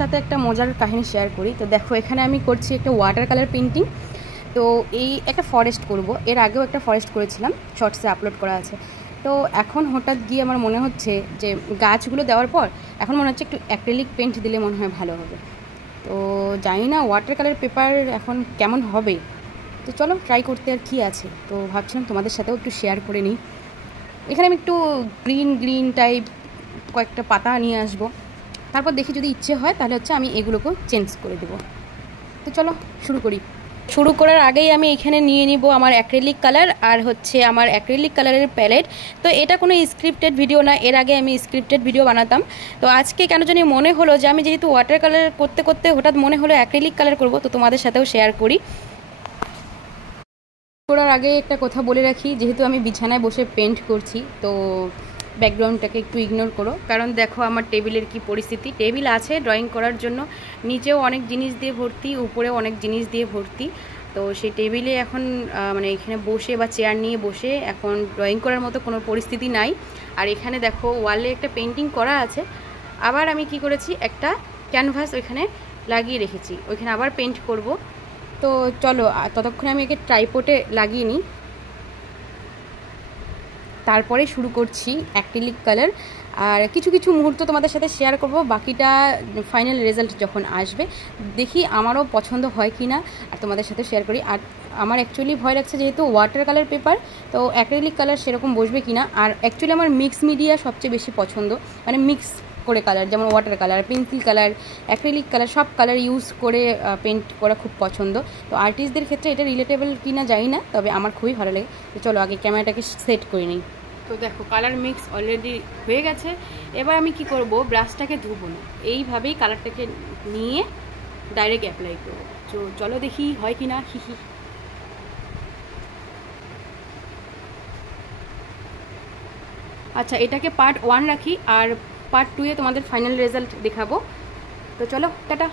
সাথে একটা মজার কাহিনী শেয়ার করি। তো দেখো এখানে আমি করছি একটা ওয়াটার কালার পেন্টিং। তো এই একটা ফরেস্ট করব, এর আগেও একটা ফরেস্ট করেছিলাম, শর্টসে আপলোড করা আছে। তো এখন হঠাৎ গিয়ে আমার মনে হচ্ছে যে গাছগুলো দেওয়ার পর এখন মনে হচ্ছে একটু অ্যাক্রিলিক পেন্ট দিলে মনে হয় ভালো হবে। তো জানি না ওয়াটার কালার পেপার এখন কেমন হবে, তো চলো ট্রাই করতে আর কি আছে। তো ভাবছিলাম তোমাদের সাথেও একটু শেয়ার করে নিই। এখানে আমি একটু গ্রিন টাইপ কয়েকটা পাতা নিয়ে আসবো, তারপর দেখি যদি ইচ্ছে হয় তাহলে হচ্ছে আমি এগুলোকেও চেঞ্জ করে দেবো। তো চলো শুরু করার আগেই আমি এখানে নিয়ে নিব আমার অ্যাক্রিলিক কালার আর হচ্ছে আমার অ্যাক্রিলিক কালারের প্যালেট। তো এটা কোনো স্ক্রিপ্টেড ভিডিও না, এর আগে আমি স্ক্রিপ্টেড ভিডিও বানাতাম। তো আজকে কেন জানি মনে হলো যে আমি যেহেতু ওয়াটার কালার করতে করতে হঠাৎ মনে হলো অ্যাক্রিলিক কালার করব, তো তোমাদের সাথেও শেয়ার করি। করার আগে একটা কথা বলে রাখি, যেহেতু আমি বিছানায় বসে পেন্ট করছি তো ব্যাকগ্রাউন্ডটাকে একটু ইগনোর করো, কারণ দেখো আমার টেবিলের কি পরিস্থিতি। টেবিল আছে ড্রয়িং করার জন্য, নিচেও অনেক জিনিস দিয়ে ভর্তি, উপরেও অনেক জিনিস দিয়ে ভর্তি। তো সেই টেবিলে এখন মানে এখানে বসে বা চেয়ার নিয়ে বসে এখন ড্রয়িং করার মতো কোনো পরিস্থিতি নাই। আর এখানে দেখো ওয়ালে একটা পেন্টিং করা আছে, আবার আমি কি করেছি একটা ক্যানভাস ওইখানে লাগিয়ে রেখেছি, ওইখানে আবার পেন্ট করব। তো চলো ততক্ষণে আমি একে ট্রাইপডে লাগিয়ে নিই, তারপরে শুরু করছি অ্যাক্রিলিক কালার। আর কিছু মুহূর্ত তোমাদের সাথে শেয়ার করব, বাকিটা ফাইনাল রেজাল্ট যখন আসবে দেখি আমারও পছন্দ হয় কি না আর তোমাদের সাথে শেয়ার করি। আর আমার অ্যাকচুয়ালি ভয় লাগছে, যেহেতু ওয়াটার কালার পেপার তো অ্যাক্রিলিক কালার সেরকম বসবে কি না। আর অ্যাকচুয়ালি আমার মিক্স মিডিয়া সবচেয়ে বেশি পছন্দ, মানে মিক্স করে কালার, যেমন water colour, pencil colour, acrylic colour, সব কালার ইউজ করে পেন্ট করা খুব পছন্দ। তো আর্টিস্টদের ক্ষেত্রে এটা রিলেটেবল কি না জানি না, তবে আমার খুবই ভালো লাগে। তো চলো আগে ক্যামেরাটাকে সেট করে নিই। তো দেখো কালার মিক্স অলরেডি হয়ে গেছে, এবার আমি কি করব, ব্রাশটাকে ধুবো না, এইভাবেই কালারটাকে নিয়ে ডাইরেক্ট অ্যাপ্লাই করবো। তো চলো দেখি হয় কি না। আচ্ছা এটাকে পার্ট 1 রাখি, আর পার্ট 2 তোমাদের ফাইনাল রেজাল্ট দেখাবো। তো চলো টাটা।